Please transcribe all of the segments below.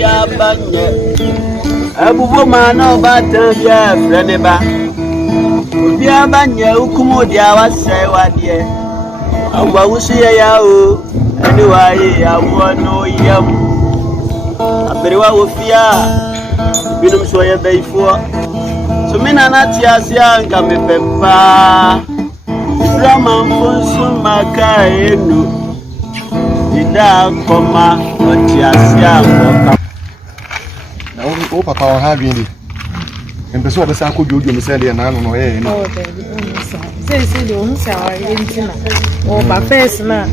bia banye. Abubu mano bata bia freneba. Bia banye ukumu dia wasai wadie. Awa wusiye ya o. Anyway, I want no yam. Aberewa wofia. Binum so ye before. So me na na ti asia nka me pepa. Drama fonso maka enu. Ida koma oti asia nka. Na o papa wa ha bi ndi. Empeso obesa akojojo me se de na no no ye no. Oh, baby. Say the one say Argentina. Oh, but first na.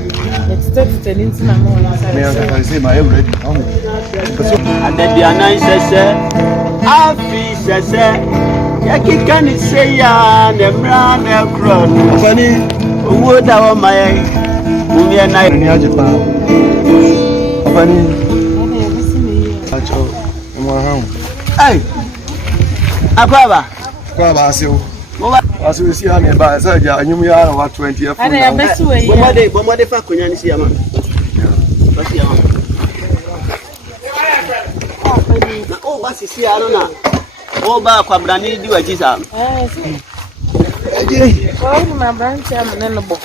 It's 30 Argentina mo na say. Me I say my ready. Adedi anan sese. Afi sese. Yaki kan say ya na mra na kro. Afani Owo da wo mai. Unye na ni aje pa. Afani acho mo ha. Ai. Akwaba. Kwa ba se o. As we see, I'm about to say, I'm going to 20. Bomade fa konya ni si ama. Basi ama. Na o basi si ano na. O ba kwa brani di waji sa. Si. Eje. Ko ni ma branch am na no bo.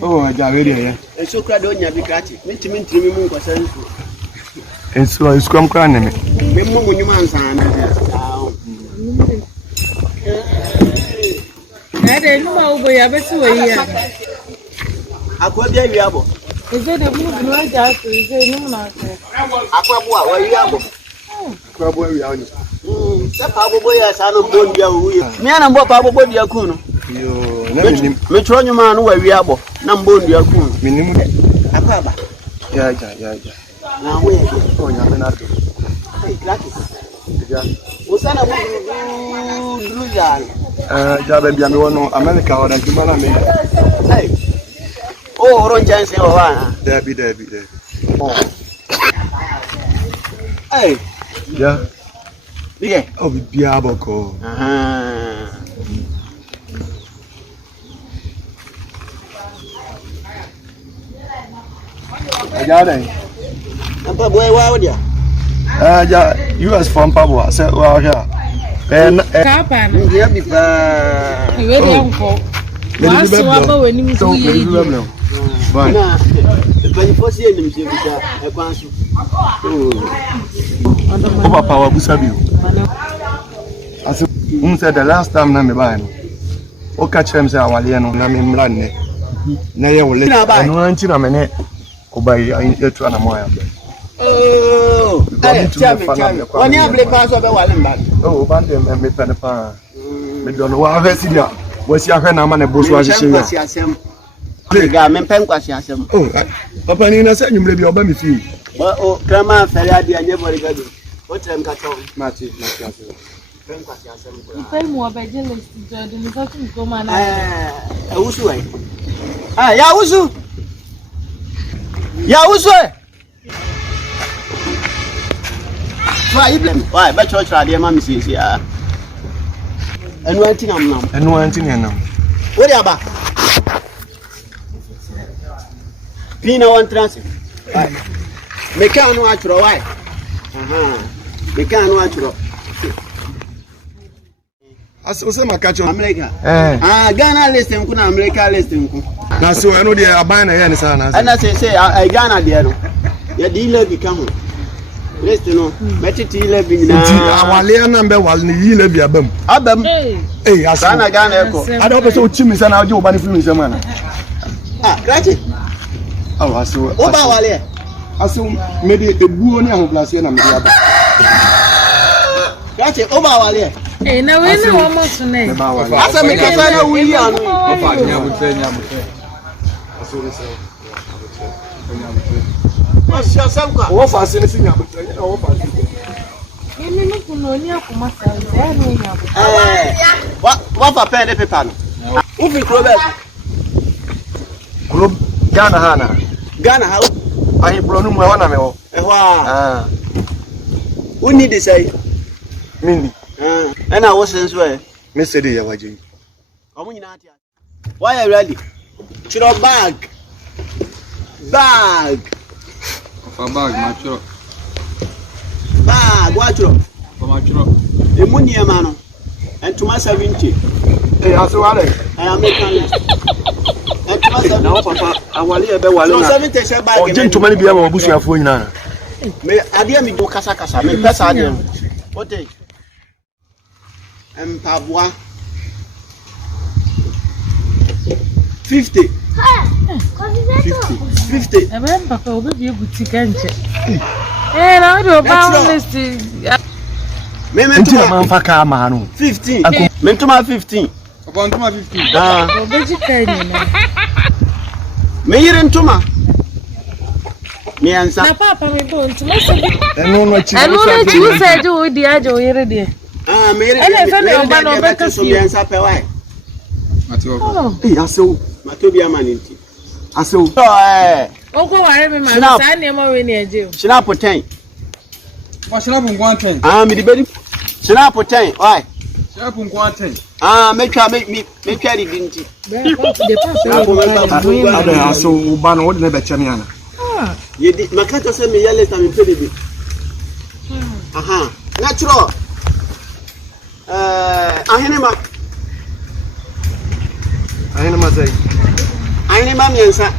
Oh, ja we dey ya. Enso kra do nya bi krati. Mentimi ntimi mu nkwasa nso. Enso iskram kra na me. Me mo nyuma ansa na. Ade ni ma ubo ya beti we ya. Akwa bia wi abo. Eze de mu no aja to eze ni mu na so. Akwa bo a wa wi abo. Akwa bo wi awo ni. Se pa bobo ya sa no bo ndia wo ye. Me ana mbo pa bobo dia ku no. Yo, na minim. Me tro nyuma no wa wi abo. Na mbo ndia ku no. Minim. Akwa ba. Ya. Na we. Oh, nya me na to. Ai krati. Ja. Usana bo dru ya. Ja be bia me wono America oda juma na me. Hey. Oh, ron chance o wana. Dabi. Oh. Hey. Ja. Bige. Oh, bia aboko. Aha. Ja dai. Apa boy wa dia? Ja, US from Pabua. Se wa ja. Kapa na. Ndia bi pa. We dey nko. Wasu aba wani mu so ye. Bye. Na, bani fosi enim se bi ta e kwanso. Oh, papa wa busabi. As said the last time na me ba no. O ka chem say awale no na me mra ne. Na ye wole. Eno anti na me ne obai etu na mo ya. Oh, chame. Wani able pa so be wale mba. Oh, ba de me pen pa. Me do no wa versi dia. Wo si ahwe na ma na boso ahye ya. Ga me pen kwasi asem. Oh, papa ni na say nyumre bi oba me fi. O krama fere ade anye bori gado. O trem ka taw. Mati asem. Pen kwasi asem. Ipai mu obeje list jodi ni so tun ko ma na. Awusu ai. Ya awusu. Ya awusu. Try them. Why? But church radio ma me sisi ah. Enu anti nam. Wo dia ba? Pina one transit. Me kan no atro why? Me kan no atro. As o se makacho America. Ghana listing ku na America listing ku. Na so eno de aban na ye ni sana. Ana say Ghana de no. Ye di le bi kan ho. List no. Metiti le bi nyina. Nti awale na mbe wal ni yi le bi abam. Abam. Aso. Sana Ghana eko. Ada ope so chimi sana oje oba ni film se mana. Gratis. Aso. Oba wale. Aso me de ebuo ni ahun place na me de aba. Gratis oba wale. Na we ni wo mo so ne. Asa me ka sana wi anu. Ofa nyamute. Aso le se. Masha samka. Wo fa se ni si nyamute. Wo fa se. Emi no kuno ni akoma sa ze no nya. Wa fa pen de paper no. Ufi krobel. Club Ghana ha. Ahi bro no mo wana me ho. Ehwa. Uni de say. Mini. And I was since where? Me say dey waje. Why are you ready? Chiro bag. Of a bag, macho. Bag, watch up. The money, man. And to my 70. Hey, I saw it. I am making list. And to my 70. I will leave the wall. 70 bag. Oh, gentlemen, be able to bush your phone now. Me, I dare me do casa. Me, pesa again. What day? And Pabwa 50. 50. I remember for be boutique and check. Eh, now do about list. Me man fa car man 15. Me to my 15. Upon to my 15. Obeji kai ni na. Me yire ntoma. Me ansa. Na papa me bo ntoma se bi. Eno no chi. Eno no chi se je o di aje o yire de. Me yire. Ele fe me oba no be ka fi. Me ansa pe why? Mateo. Eh, aso. Matobi amaninti. Aso. Ogo ware me ma sa na ma we ni aje o. Snap 10. What's up on 110? Me the baby. Snap 10. Why? Snap on 110. Me carry dinti. Ada aso uba no de be chemi ana. Ye di makato se me yale ta me pede bi. Aha. Natural. Ahenema say. Ahenema miensa.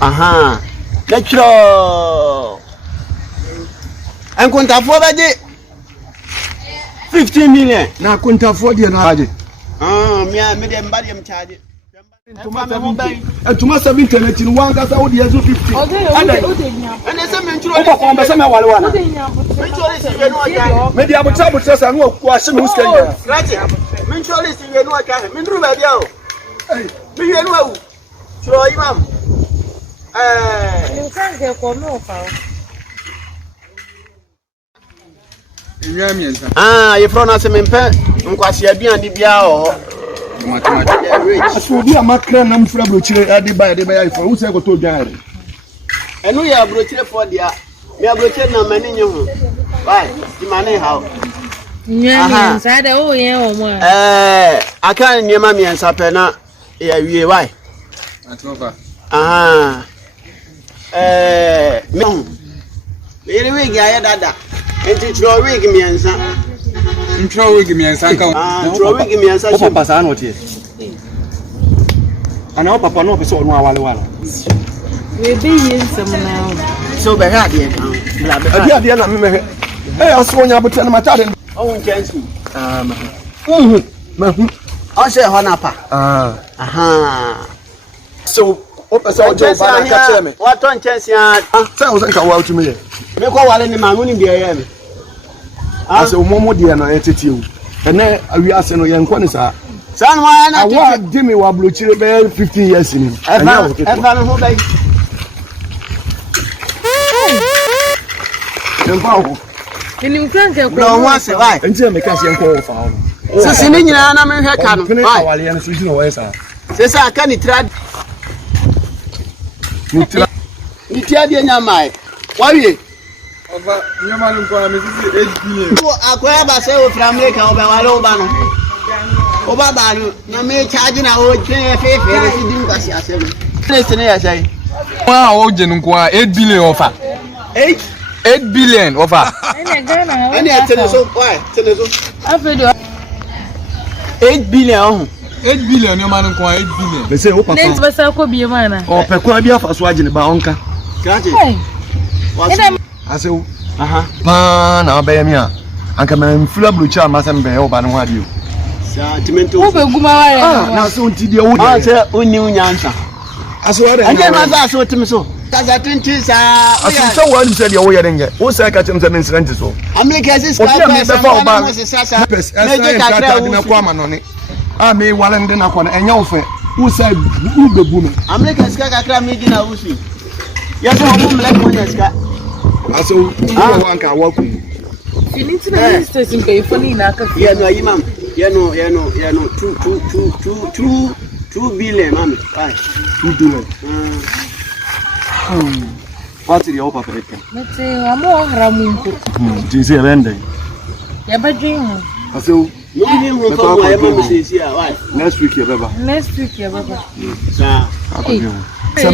Aha. Natural. En konta fo baje 15 million. Na kunta fo de na aje. Me dem ba dem charge. Tuma 70 na tin wanga sa odi yezu 50. Ene se me nturo. Oba ko mbese me wale wana. Me nturo si we no aka. Me dia buta sa no ku ase no uska ya. Right. Me nturo si we no aka. Me nduru ba bia o. Me we no awu. Tro imam. Ni kan ke ko no fa. You from us me pe nkwasi aduan di bia o. Aso bi amakra na mfra brochire ade ba ifo wo se ko to dwan. Enu ya brochire for dia. Me brochire na mani nye ho. Bye. Di mani how. Nya sa da o yen o mo. Aka nyema mi ensa pe na ya wie why? Atofa. Me ere we ga dada. Enti tro wig mi ensa. Intro wig mi ensa ka. Tro wig mi ensa. Papa sa no tie. Ana papa no pese onu awale wala. We be yin some now. So be ha de kan. Adi na me me. Aso onya bote na mata de. O nkensu. Mahu. O se ho na pa. Aha. So opese ojo ba na ka chere me. Wa ton chensi a. Say o san ka wa utumi ye. Me ko wale ni ma nguni bia ye me. Ase omomo de na etete o. Ene awi ase no ye nkwa ni sa. San wa na awa de me wa blochire be 15 years ni. Eva no ho bai. Enfa ho. Ni kan ke ko. No wa se why? Enti me ka se enko wo fa ho. Sisi ni nyina na me hwe ka no. Why? Awale ye no so jino wo esa. Sisi aka ni trad. Ni tia de nyamai. Wawie. Oba nyama lu kwa me sisi 8 billion. Akoya ba se o fra America o be wale oba no. Oba ba no na me charge na o twen fefe na si dim kwasi asem. Next ne ya sai. Wa o je nkwa 8 billion offer. 8 billion offer. Ene Ghana. Ene teneso, why? Teneso. Afedo 8 billion. 8 billion nyama nkwa 8 billion. Be say o papa. Nent basa ko bi mana. O pe kwa bia fa so agene ba onka. Kaje. Ene Ase o. Pa na ba yemi a. Anka man fula blocha ma se mbe o ba no ho ade o. Sa timento. o be guma wa Na so nti de o de. Ah, se onni unyansa. Ase wa de. Anje ma za so tim so. Kaza tinti sa. Ase so wa ni se de o ye de nge. O se ka chem se men srent so. America is O bia me be fa o ba. sasa. Meje kakra na kwa ma no ne. A me wale nde na kwa na enya wo fe. O se u be bu me. America is kakra me gina usi. Ya so mo mle ko nyeska. Ase o wo anka wa ku. finiti na ministers in pay funny na ka Ya no imam. Ya no 2 billion mami. Why? 2 billion. What is your papa? mate amo haramu nko Jinsi rende. ya badwin ho Ase o No ni ho fa wa ya mami sesi a. Why? next week ye beba. next week ya baba Sa. Akodi o. Se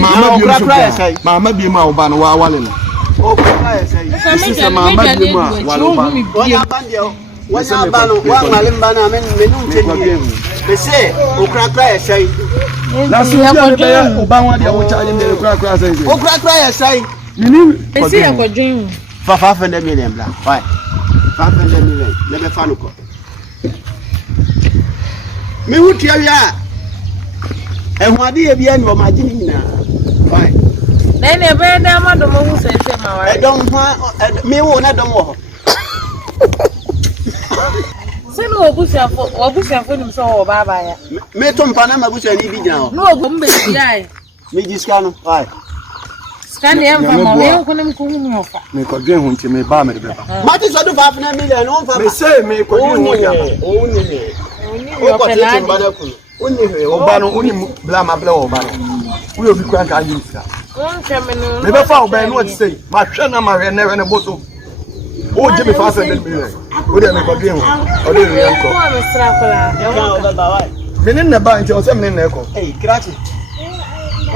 mama bi ma oba no wa wale no. O cry say. Se mama bi ma wale oba. Oya bandio. Wanya ba no wa malimba na men menu nche. Me say o cry say. Na so ya be oba wa de wo charge me cry say. O cry say. Mini me say akodwen. For 500 million bla. Why? 500 million. Never fanuko. Me wutia wi a. Ehwade ye bia ni o ma gini nyina. Why? Na ne be da ma do mo hu se ma wa. Edom ho me wo na dom wo. Se no obusiafo nim so wo baba ya. Me to mpa na mabusia ni bi gina ho. No obu mbe bia. Me jiska no. Why? Scan em fa mo me ko nim ko hu mo fa. Me ko dwen ho nti me ba me de beba. Mati so do 500 million no fa. Me say me ko dwen ho ya. O ni. O ko te mba na ku. Oni he oba no oni bla ma bla oba no. We obi kwan ka yin sika. Won tweme no. Me be fa oba no what say. Ma hwe na ma hwe na we ne boso. O je me fa 500 million. O de me ko dwen ho. O de ri anko. Ko me sra kola. Ya o baba why? Me ne na ba nti o se me ne ko. Hey, krachi.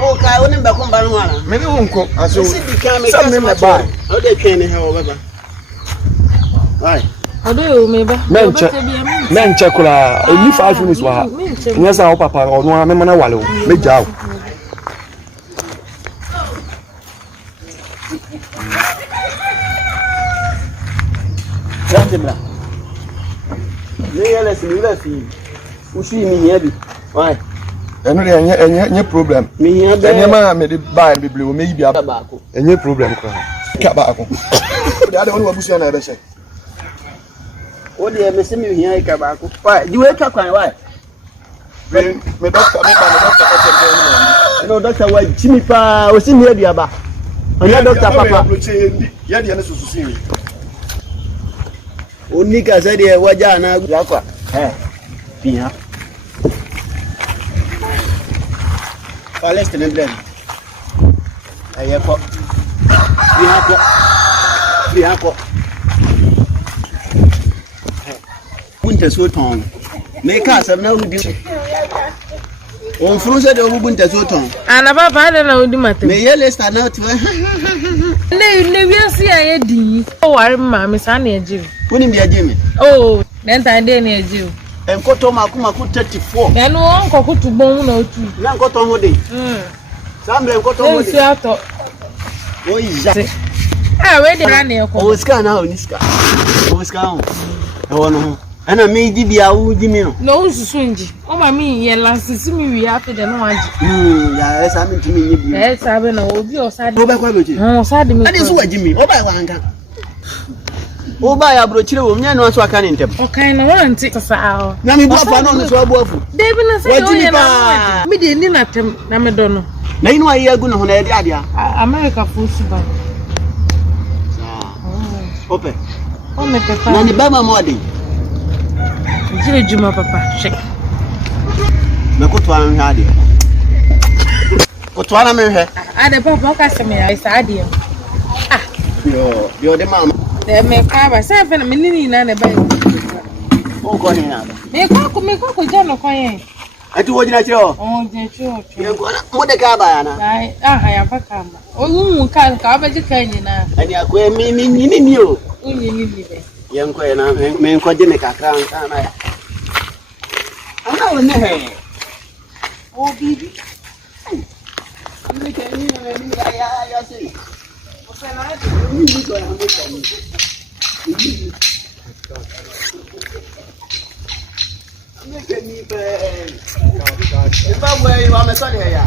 O kai oni mba ko mba no wana. Me ne ho nko aso. Si bi kan me se me na ba. O de twen ne he o baba. Why? Odo me ba. Men checkula only 5 minutes wa. Nyesa o papa onu me mana wale o. Me jaw. Bra. Yele si mi la fi. Usi mi nya bi. Why? Enu de enye problem. Mi nya be. Enye ma me de buy bibli o me yi bia ba ko. enye problem ko. Ka ba ko. De ade woni wabusu na ebe se. O de me se mi hia ka ba ko. Why? You wake up kan why? Me doctor me ba me doctor ka che No doctor wa jimi pa o si mi aduaba. Onya doctor papa. Ya de ne susu sin. Oni ka se de waja na yakwa. Pia. Palestina blend. Aye ko. Pia ko. Bunta so ton. Me ka sam na udi. On fruze de bunta so ton. Ana baba na udi mate. Me yele sta na to. Ne wi asi aye di. O ware ma me sa na ejiru. Woni bi ajimi. Oh, nenta de na ejiru. Enkoto makumaku 34. Ya no onko kutubon na otu. Na enkoto ho de. Sambre enkoto ho de. Nsi ato. O ija. We de ra na eko. O ska na o niska. O ska ho. E wono ho. Ana me di bia wo di mi no. No susu nji. O ma mi ye lansisi mi wi afi de no waji. Ya esa mi timi nyi bi. Esa be na obi o sa de. O ba kwa beji. O sa de mi. Ade so waji mi. O ba wa nka. O ba ya bro chire wo nya no so aka ne ntem. O kan na wanti sasa aho. Na mi buafa no so abuafu. De bi na se o ye na. Mi de ni na tem na me do no. Na inu ayi agu no ho na ede ade a. America fu suba. Ope. O me te fa. Na ni ba ma mo ade. Jire juma papa. Check. Me ko to an ha ade. Ko to ana me hwe. Ade papa o ka se me ai sa ade. Yo de mama. De me ka ba se fe na me ni na ba. O ko ni na. Me ko jano ko yen. Ati wo jina chire o. O je chu. Ye ko na mo de ka ba ya na. Ai aha ya paka ma. O wu ka ba ji kan ni na. Ani akwe mi o. Unyi ni bi be. Ye nko ye na me nko de me kakra nka na ya. Ana wo ne he. O bibi. Ni ke ni ya sei. O se na ni ko ya mo ko ni. Ni ke ni be. Eba we wa me so ni ya.